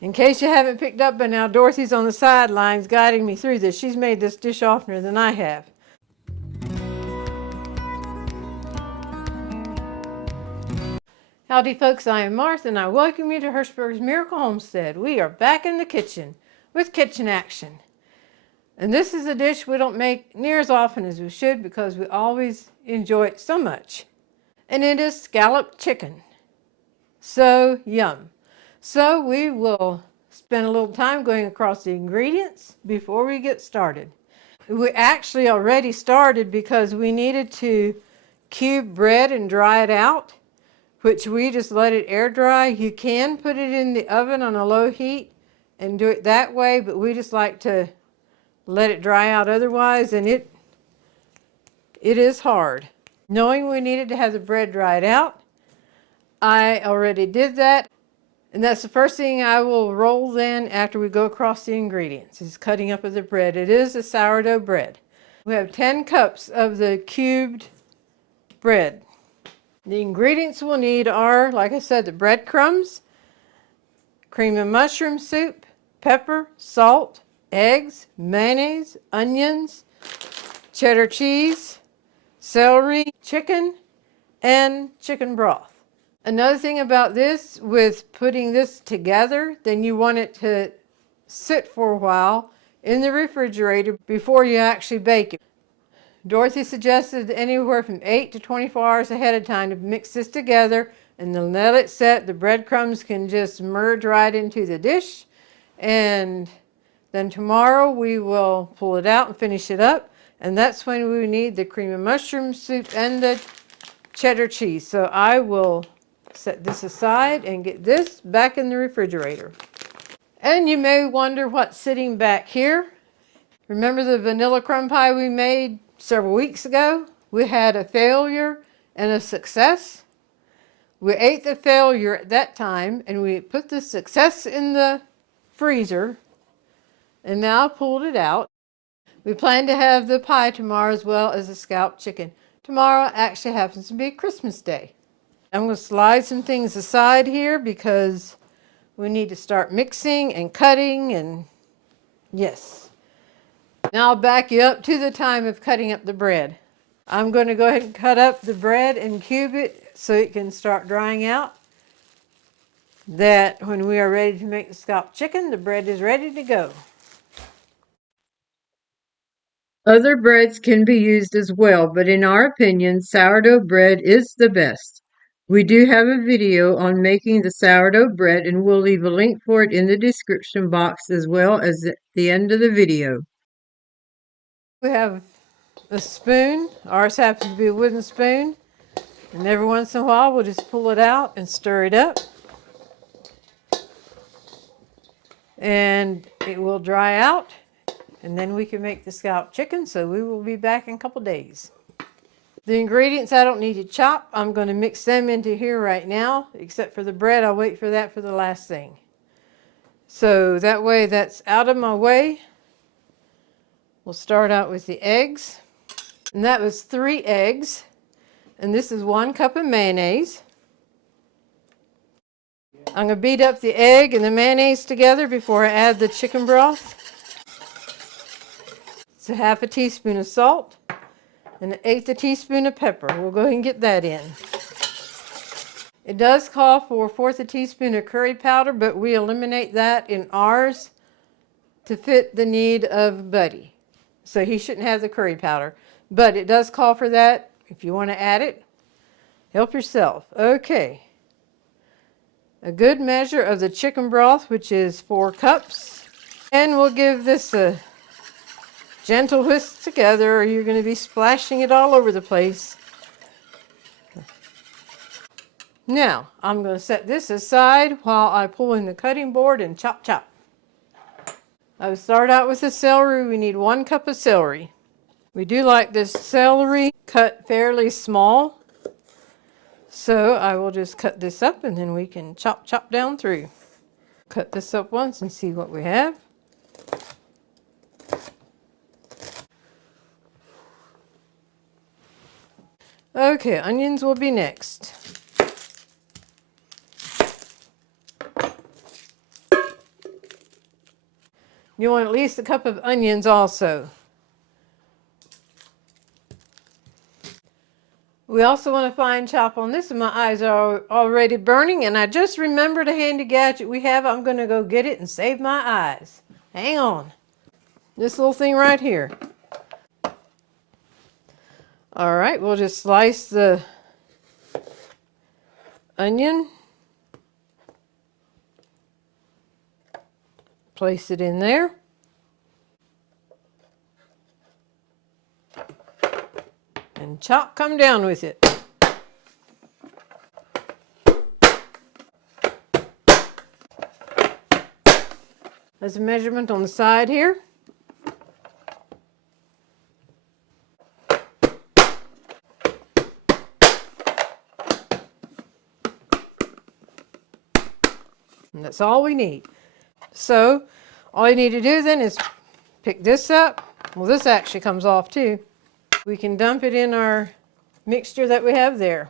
In case you haven't picked up by now, Dorothy's on the sidelines guiding me through this. She's made this dish oftener than I have. Howdy folks, I am Martha and I welcome you to Hershberger's Miracle Homestead. We are back in the kitchen with kitchen action. And this is a dish we don't make near as often as we should because we always enjoy it so much. And it is scalloped chicken. So yum. So we will spend a little time going across the ingredients before we get started. We actually already started because we needed to cube bread and dry it out, which we just let it air dry. You can put it in the oven on a low heat and do it that way, but we just like to let it dry out otherwise, and it is hard. Knowing we needed to have the bread dried out, I already did that. And that's the first thing I will roll then after we go across the ingredients, is cutting up of the bread. It is a sourdough bread. We have 10 cups of the cubed bread. The ingredients we'll need are, like I said, the breadcrumbs, cream of mushroom soup, pepper, salt, eggs, mayonnaise, onions, cheddar cheese, celery, chicken, and chicken broth. Another thing about this, with putting this together, then you want it to sit for a while in the refrigerator before you actually bake it. Dorothy suggested anywhere from 8 to 24 hours ahead of time to mix this together and then let it set. The breadcrumbs can just merge right into the dish, and then tomorrow we will pull it out and finish it up, and that's when we need the cream of mushroom soup and the cheddar cheese. So I will set this aside and get this back in the refrigerator. And you may wonder what's sitting back here. Remember the vanilla crumb pie we made several weeks ago? We had a failure and a success. We ate the failure at that time and we put the success in the freezer and now pulled it out. We plan to have the pie tomorrow as well as the scalloped chicken. Tomorrow actually happens to be Christmas Day. I'm going to slide some things aside here because we need to start mixing and cutting, and yes. Now I'll back you up to the time of cutting up the bread. I'm going to go ahead and cut up the bread and cube it so it can start drying out. That when we are ready to make the scalloped chicken, the bread is ready to go. Other breads can be used as well, but in our opinion, sourdough bread is the best. We do have a video on making the sourdough bread, and we'll leave a link for it in the description box as well as at the end of the video. We have a spoon. Ours happens to be a wooden spoon. And every once in a while, we'll just pull it out and stir it up. And it will dry out. And then we can make the scalloped chicken, so we will be back in a couple days. The ingredients I don't need to chop. I'm going to mix them into here right now, except for the bread. I'll wait for that for the last thing. So that way that's out of my way. We'll start out with the eggs. And that was 3 eggs. And this is 1 cup of mayonnaise. I'm going to beat up the egg and the mayonnaise together before I add the chicken broth. It's a 1/2 teaspoon of salt and 1/8 teaspoon of pepper. We'll go ahead and get that in. It does call for 1/4 teaspoon of curry powder, but we eliminate that in ours to fit the need of Buddy. So he shouldn't have the curry powder, but it does call for that. If you want to add it, help yourself. Okay. A good measure of the chicken broth, which is 4 cups. And we'll give this a gentle whisk together, or you're going to be splashing it all over the place. Now, I'm going to set this aside while I pull in the cutting board and chop chop. I will start out with the celery. We need 1 cup of celery. We do like this celery cut fairly small. So I will just cut this up and then we can chop down through. Cut this up once and see what we have. Okay, onions will be next. You want at least a cup of onions also. We also want to fine chop on this, and my eyes are already burning, and I just remembered a handy gadget we have. I'm going to go get it and save my eyes. Hang on. This little thing right here. All right, we'll just slice the onion. Place it in there. And chop, come down with it. There's a measurement on the side here. And that's all we need. So all you need to do then is pick this up. Well, this actually comes off too. We can dump it in our mixture that we have there.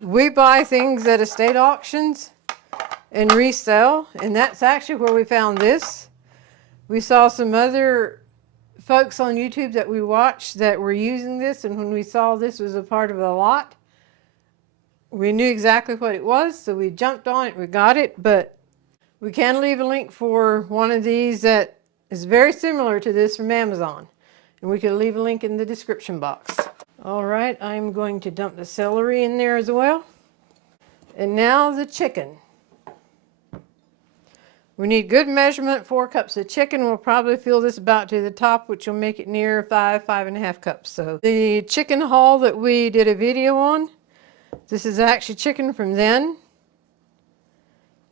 We buy things at estate auctions and resell, and that's actually where we found this. We saw some other folks on YouTube that we watched that were using this, and when we saw this was a part of a lot, we knew exactly what it was, so we jumped on it, we got it, but we can leave a link for one of these that is very similar to this from Amazon, and we can leave a link in the description box. All right, I'm going to dump the celery in there as well. And now the chicken. We need good measurement, 4 cups of chicken. We'll probably fill this about to the top, which will make it near 5.5 cups. So the chicken haul that we did a video on, this is actually chicken from then.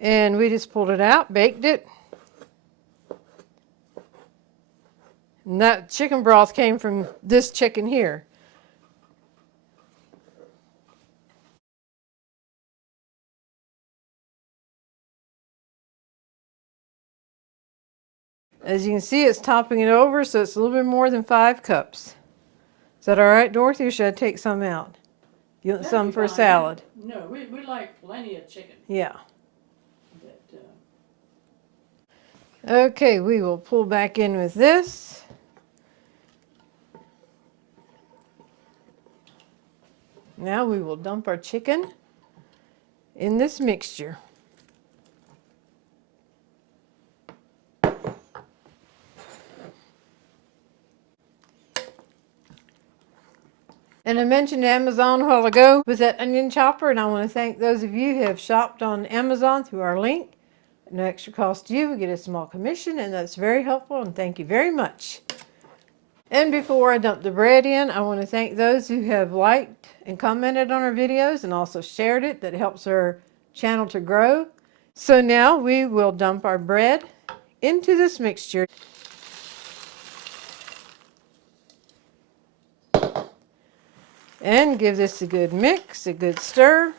And we just pulled it out, baked it. And that chicken broth came from this chicken here. As you can see, it's topping it over, so it's a little bit more than 5 cups. Is that all right, Dorothy, or should I take some out? You want some for a salad? No, we like plenty of chicken. Yeah. But, Okay, we will pull back in with this. Now we will dump our chicken in this mixture. And I mentioned Amazon a while ago with that onion chopper, and I want to thank those of you who have shopped on Amazon through our link. No extra cost to you. We get a small commission, and that's very helpful, and thank you very much. And before I dump the bread in, I want to thank those who have liked and commented on our videos and also shared it. That helps our channel to grow. So now we will dump our bread into this mixture. And give this a good mix, a good stir.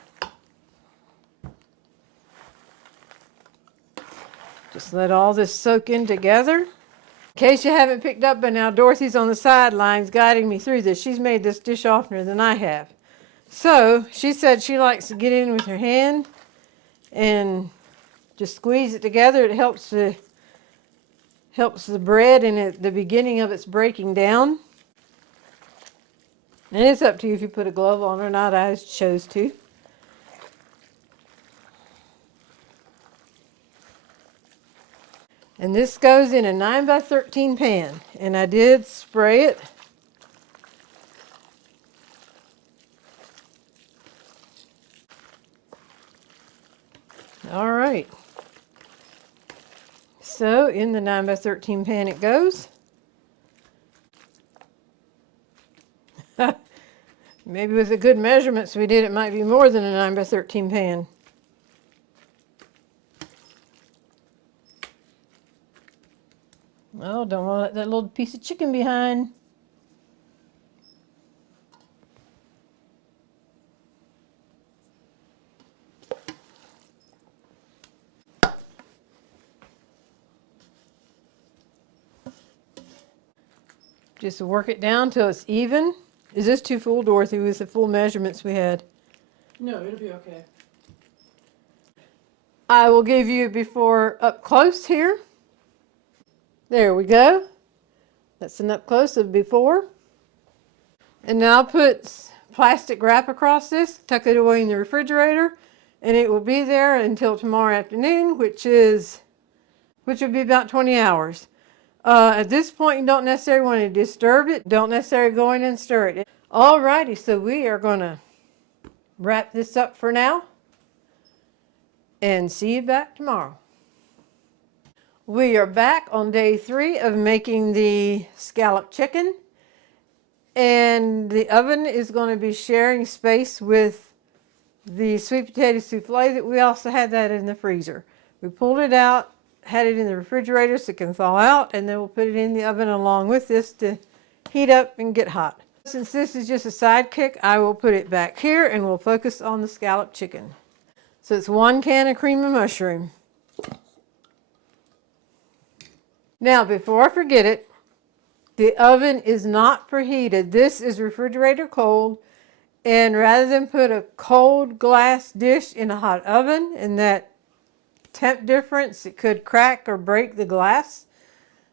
Just let all this soak in together. In case you haven't picked up by now, Dorothy's on the sidelines guiding me through this. She's made this dish oftener than I have. So she said she likes to get in with her hand and just squeeze it together. It helps the bread in the beginning of its breaking down. And it's up to you if you put a glove on or not. I chose to. And this goes in a 9x13 pan. And I did spray it. All right. So in the 9x13 pan it goes. Maybe with the good measurements we did, it might be more than a 9x13 pan. Oh, don't want to let that little piece of chicken behind. Just work it down till it's even. Is this too full, Dorothy, with the full measurements we had? no, it'll be okay. I will give you before up close here. There we go. That's an up close of before. And now I'll put plastic wrap across this, tuck it away in the refrigerator, and it will be there until tomorrow afternoon, which will be about 20 hours. At this point, you don't necessarily want to disturb it. Don't necessarily go in and stir it. Alrighty, so we are going to wrap this up for now and see you back tomorrow. We are back on day 3 of making the scalloped chicken. And the oven is going to be sharing space with the sweet potato souffle that we also had that in the freezer. We pulled it out, had it in the refrigerator so it can thaw out, and then we'll put it in the oven along with this to heat up and get hot. Since this is just a sidekick, I will put it back here and we'll focus on the scalloped chicken. So it's 1 can of cream of mushroom. Now, before I forget it, the oven is not preheated. This is refrigerator cold, and rather than put a cold glass dish in a hot oven, and that temp difference, it could crack or break the glass.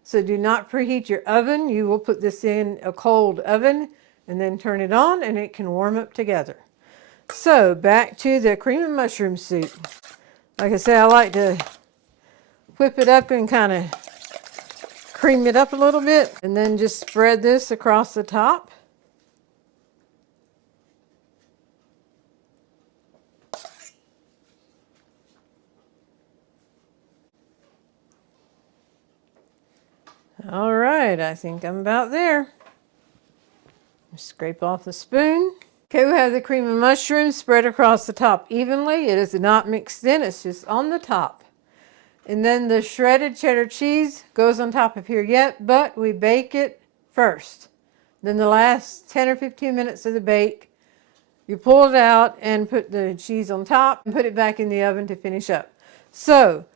So do not preheat your oven. You will put this in a cold oven and then turn it on and it can warm up together. So back to the cream and mushroom soup. Like I said, I like to whip it up and kind of cream it up a little bit and then just spread this across the top. All right, I think I'm about there. Scrape off the spoon. Okay, we have the cream of mushroom spread across the top evenly. It is not mixed in, it's just on the top. And then the shredded cheddar cheese goes on top of here yet, but we bake it first. Then the last 10 or 15 minutes of the bake, you pull it out and put the cheese on top and put it back in the oven to finish up. So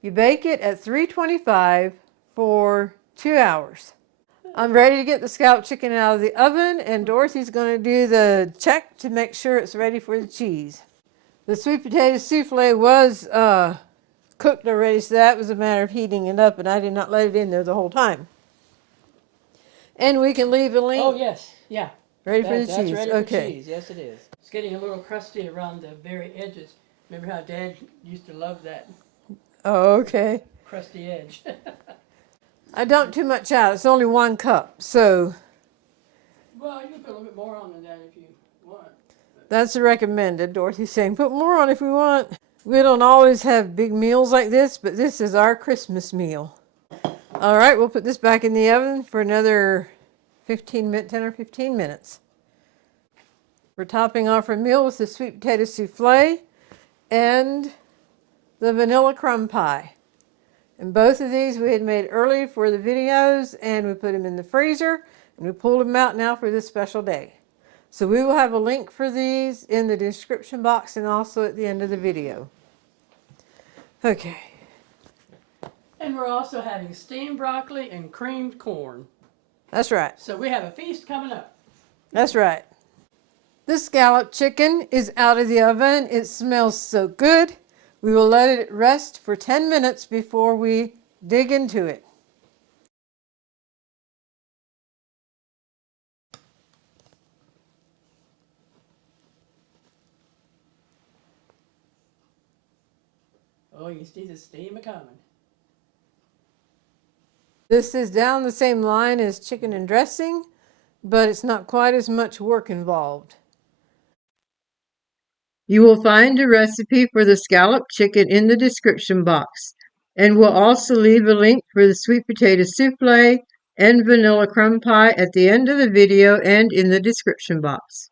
you bake it at 325 for 2 hours. I'm ready to get the scalloped chicken out of the oven, and Dorothy's going to do the check to make sure it's ready for the cheese. The sweet potato souffle was cooked already, so that was a matter of heating it up, and I did not let it in there the whole time. And we can leave a link. Oh, yes, yeah. Ready for the That's cheese. ready Okay. for cheese, yes it is. It's getting a little crusty around the very edges. Remember how Dad used to love that Oh, okay. crusty edge? I dumped too much out. It's only 1 cup, so Well, you can put a little bit more on than that if you want. that's recommended. Dorothy's saying, put more on if we want. We don't always have big meals like this, but this is our Christmas meal. All right, we'll put this back in the oven for another 10 or 15 minutes. We're topping off our meal with the sweet potato souffle and the vanilla crumb pie. And both of these we had made early for the videos, and we put them in the freezer, and we pulled them out now for this special day. So we will have a link for these in the description box and also at the end of the video. Okay. And we're also having steamed broccoli and creamed corn. That's right. So we have a feast coming up. That's right. The scalloped chicken is out of the oven. It smells so good. We will let it rest for 10 minutes before we dig into it. Oh, you see the steam a-coming. This is down the same line as chicken and dressing, but it's not quite as much work involved. You will find a recipe for the scalloped chicken in the description box, and we'll also leave a link for the sweet potato souffle and vanilla crumb pie at the end of the video and in the description box.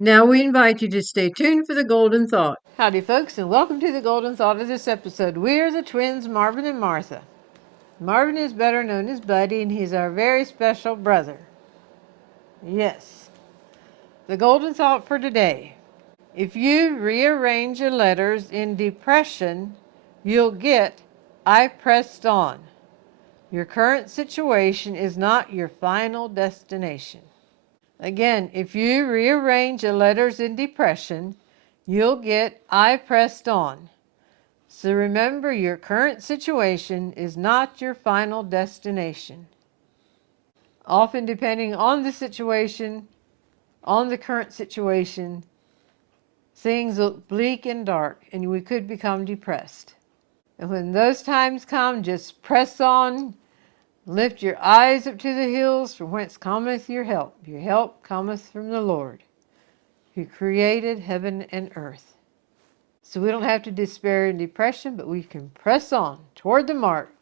Now we invite you to stay tuned for the Golden Thought. Howdy folks, and welcome to the Golden Thought of this episode. We are the twins, Marvin and Martha. Marvin is better known as Buddy, and he's our very special brother. Yes. The Golden Thought for today. If you rearrange your letters in depression, you'll get I pressed on. Your current situation is not your final destination. Again, if you rearrange the letters in depression, you'll get I pressed on. So remember, your current situation is not your final destination. Often, depending on the situation, on the current situation, things look bleak and dark, and we could become depressed. And when those times come, just press on, lift your eyes up to the hills from whence cometh your help. Your help cometh from the Lord, who created heaven and earth. So we don't have to despair and depression, but we can press on toward the mark,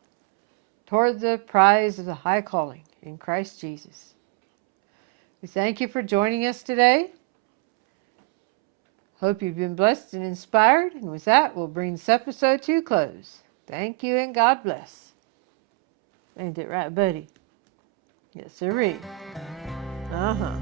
toward the prize of the high calling in Christ Jesus. We thank you for joining us today. Hope you've been blessed and inspired. And with that, we'll bring this episode to a close. Thank you and God bless. Ain't it right, buddy? Yes, sirree. Uh-huh.